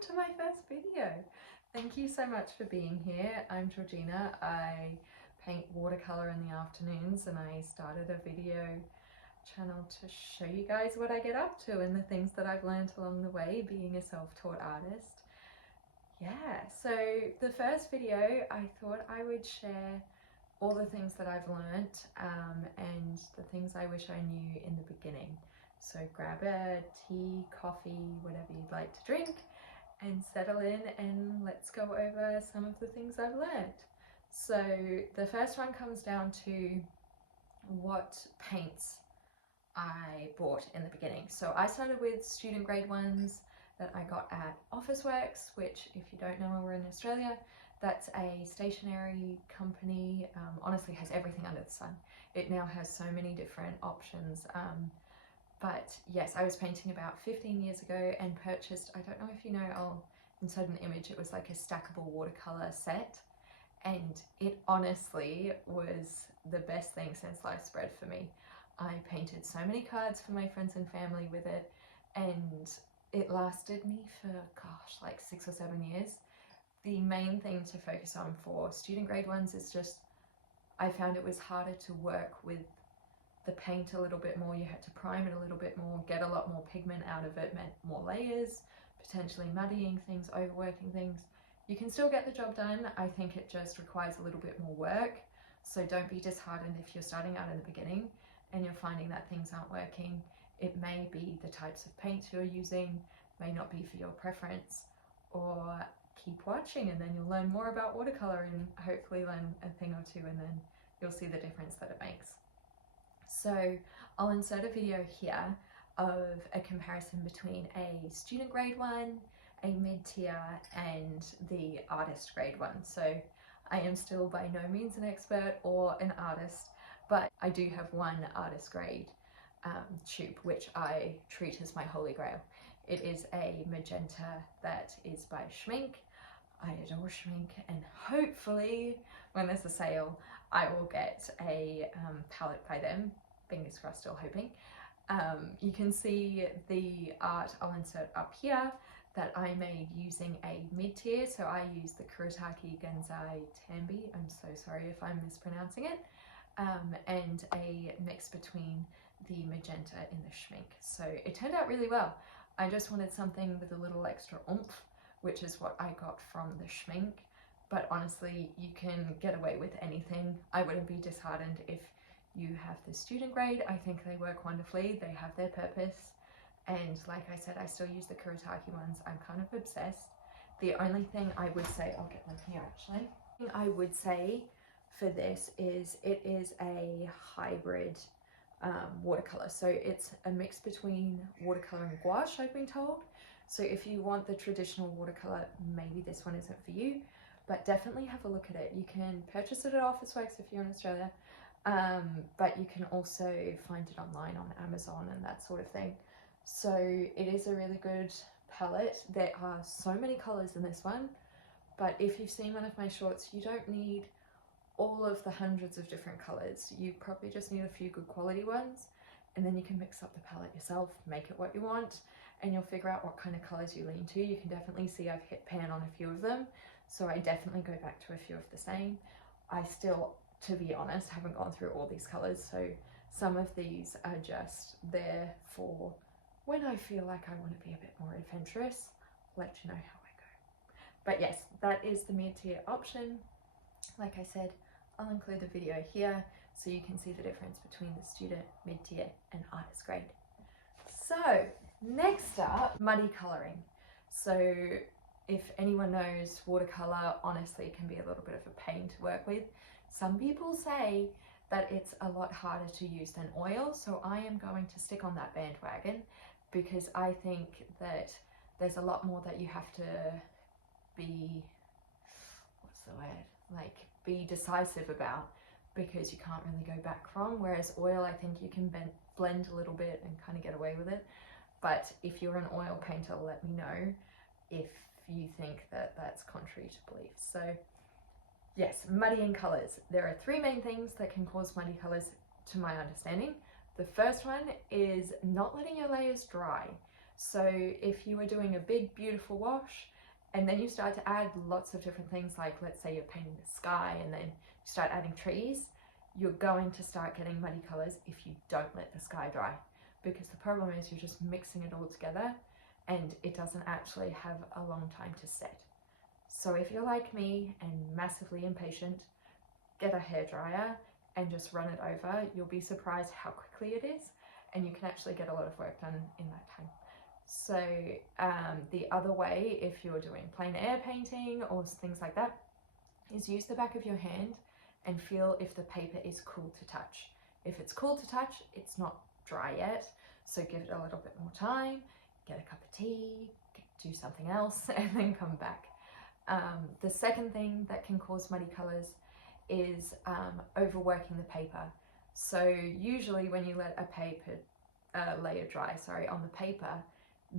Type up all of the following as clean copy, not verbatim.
welcome to my first video. Thank you so much for being here. I'm Georgina. I paint watercolor in the afternoons and I started a video channel to show you guys what I get up to and the things that I've learned along the way being a self-taught artist. Yeah, so the first video I thought I would share all the things that I've learnt and the things I wish I knew in the beginning. So grab a tea, coffee, whatever you'd like to drink and settle in and let's go over some of the things I've learned. So the first one comes down to what paints I bought in the beginning. So I started with student grade ones that I got at Officeworks, which if you don't know, we're in Australia, that's a stationery company, honestly has everything under the sun. It now has so many different options. But yes, I was painting about 15 years ago and purchased, I don't know if you know, I'll insert an image, it was like a stackable watercolor set. And it honestly was the best thing since sliced bread for me. I painted so many cards for my friends and family with it, and it lasted me for, gosh, like 6 or 7 years. The main thing to focus on for student grade ones is just, I found it was harder to work with the paint a little bit more. You had to prime it a little bit more, get a lot more pigment out of it, meant more layers, potentially muddying things, overworking things. You can still get the job done. I think it just requires a little bit more work. So don't be disheartened if you're starting out in the beginning and you're finding that things aren't working. It may be the types of paints you're using, may not be for your preference, or keep watching and then you'll learn more about watercolor and hopefully learn a thing or two, and then you'll see the difference that it makes. So I'll insert a video here of a comparison between a student grade one, a mid-tier, and the artist grade one. So I am still by no means an expert or an artist, but I do have one artist grade tube, which I treat as my holy grail. It is a magenta that is by Schmink. I adore Schmink, and hopefully when there's a sale I will get a palette by them. Fingers crossed, still hoping. You can see the art I'll insert up here that I made using a mid-tier. So I use the Kuretake Genzai Tambi, I'm so sorry if I'm mispronouncing it, and a mix between the magenta and the Schmink. So it turned out really well. I just wanted something with a little extra oomph, which is what I got from the Schmink. But honestly, you can get away with anything. I wouldn't be disheartened if you have the student grade. I think they work wonderfully. They have their purpose. And like I said, I still use the Kuretake ones. I'm kind of obsessed. The only thing I would say, I'll get one here actually. The thing I would say for this is it is a hybrid watercolor. So it's a mix between watercolor and gouache, I've been told. So if you want the traditional watercolor, maybe this one isn't for you, but definitely have a look at it. You can purchase it at Officeworks if you're in Australia, but you can also find it online on Amazon and that sort of thing. So it is a really good palette. There are so many colors in this one, but if you've seen one of my shorts, you don't need all of the hundreds of different colors. You probably just need a few good quality ones, and then you can mix up the palette yourself, make it what you want, and you'll figure out what kind of colors you lean to. You can definitely see I've hit pan on a few of them, so I definitely go back to a few of the same. I still, to be honest, haven't gone through all these colors, so some of these are just there for when I feel like I want to be a bit more adventurous. I'll let you know how I go. But yes, that is the mid-tier option. Like I said, I'll include the video here so you can see the difference between the student, mid-tier, and artist grade. So next up, muddy colouring. So if anyone knows watercolour, honestly it can be a little bit of a pain to work with. Some people say that it's a lot harder to use than oil, so I am going to stick on that bandwagon because I think that there's a lot more that you have to be, what's the word, like be decisive about, because you can't really go back from, whereas oil I think you can blend a little bit and kind of get away with it. But if you're an oil painter, let me know if you think that that's contrary to belief. So yes, muddying colours. There are three main things that can cause muddy colours to my understanding. The first one is not letting your layers dry. So if you were doing a big beautiful wash and then you start to add lots of different things, like let's say you're painting the sky and then you start adding trees, you're going to start getting muddy colors if you don't let the sky dry, because the problem is you're just mixing it all together and it doesn't actually have a long time to set. So if you're like me and massively impatient, get a hairdryer and just run it over. You'll be surprised how quickly it is, and you can actually get a lot of work done in that time. So the other way, if you're doing plein air painting or things like that, is use the back of your hand and feel if the paper is cool to touch. If it's cool to touch, it's not dry yet, so give it a little bit more time, get a cup of tea, do something else, and then come back. The second thing that can cause muddy colors is overworking the paper. So usually when you let a paper layer dry, on the paper,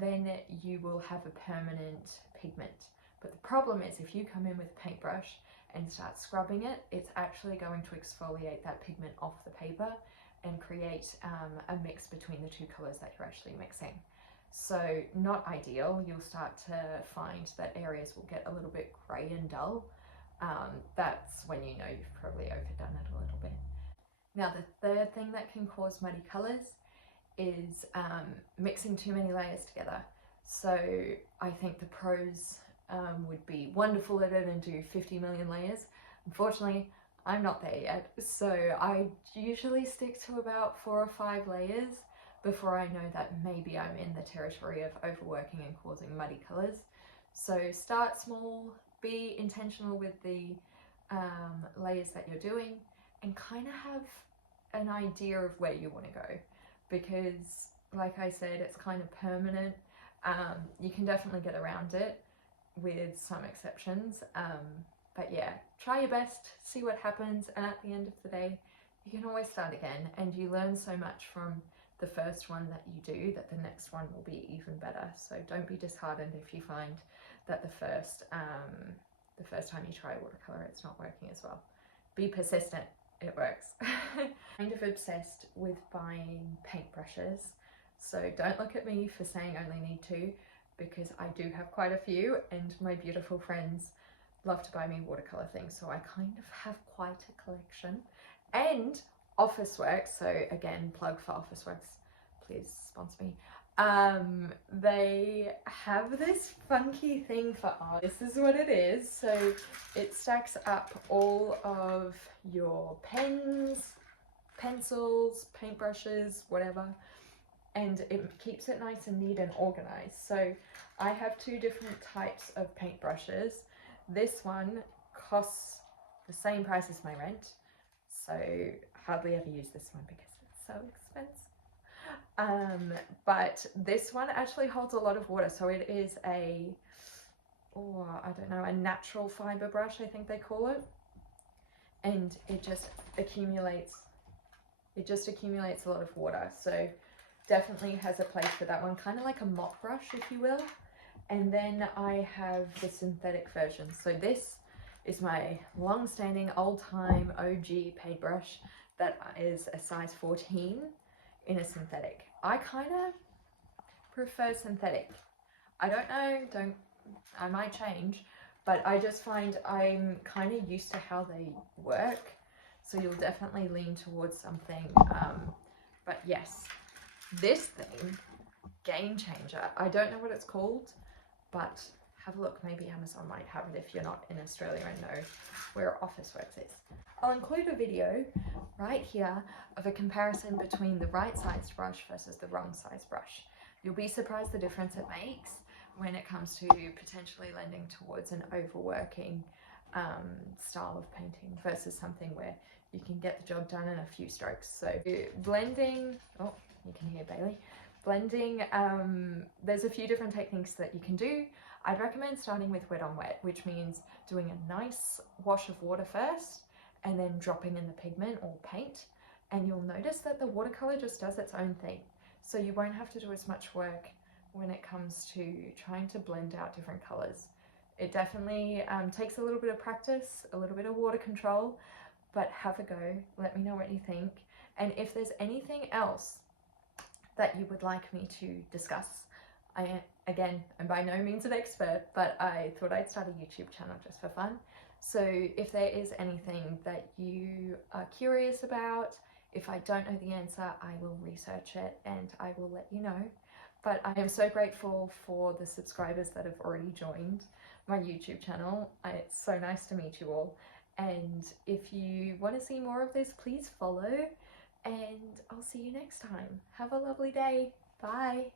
then you will have a permanent pigment. But the problem is if you come in with a paintbrush and start scrubbing it, it's actually going to exfoliate that pigment off the paper and create a mix between the two colors that you're actually mixing. So not ideal. You'll start to find that areas will get a little bit grey and dull. That's when you know you've probably overdone it a little bit. Now the third thing that can cause muddy colours is mixing too many layers together. So I think the pros would be wonderful at it and do 50 million layers. Unfortunately, I'm not there yet, so I usually stick to about 4 or 5 layers before I know that maybe I'm in the territory of overworking and causing muddy colours. So start small, be intentional with the layers that you're doing, and kind of have an idea of where you want to go, because like I said, it's kind of permanent. You can definitely get around it with some exceptions, but yeah, try your best, see what happens, and at the end of the day you can always start again, and you learn so much from the first one that you do that the next one will be even better. So don't be disheartened if you find that the first time you try watercolor it's not working as well. Be persistent, it works. Kind of obsessed with buying paintbrushes, so don't look at me for saying only need 2, because I do have quite a few, and my beautiful friends love to buy me watercolor things, so I kind of have quite a collection. And Officeworks, so again, plug for Officeworks, please sponsor me. They have this funky thing for art. This is what it is. So it stacks up all of your pens, pencils, paintbrushes, whatever, and it keeps it nice and neat and organized. So I have 2 different types of paintbrushes. This one costs the same price as my rent, so hardly ever use this one because it's so expensive. But this one actually holds a lot of water, so it is a, I don't know, a natural fiber brush, I think they call it, and it just accumulates a lot of water, so definitely has a place for that one, kind of like a mop brush, if you will. And then I have the synthetic version. So this is my long-standing, old-time OG paintbrush that is a size 14 in a synthetic. I kind of prefer synthetic. I don't know, I might change, but I just find I'm kind of used to how they work, so you'll definitely lean towards something. But yes, this thing, game changer. I don't know what it's called, but have a look. Maybe Amazon might have it if you're not in Australia and know where Officeworks is. I'll include a video right here of a comparison between the right sized brush versus the wrong sized brush. You'll be surprised the difference it makes when it comes to potentially lending towards an overworking style of painting versus something where you can get the job done in a few strokes. So blending, oh, you can hear Bailey. Blending, there's a few different techniques that you can do. I'd recommend starting with wet on wet, which means doing a nice wash of water first and then dropping in the pigment or paint, and you'll notice that the watercolor just does its own thing. So you won't have to do as much work when it comes to trying to blend out different colors. It definitely takes a little bit of practice, a little bit of water control, but have a go. Let me know what you think. And if there's anything else that you would like me to discuss, Again, I'm by no means an expert, but I thought I'd start a YouTube channel just for fun. So if there is anything that you are curious about, if I don't know the answer, I will research it and I will let you know. But I am so grateful for the subscribers that have already joined my YouTube channel. It's so nice to meet you all. And if you want to see more of this, please follow. And I'll see you next time. Have a lovely day. Bye.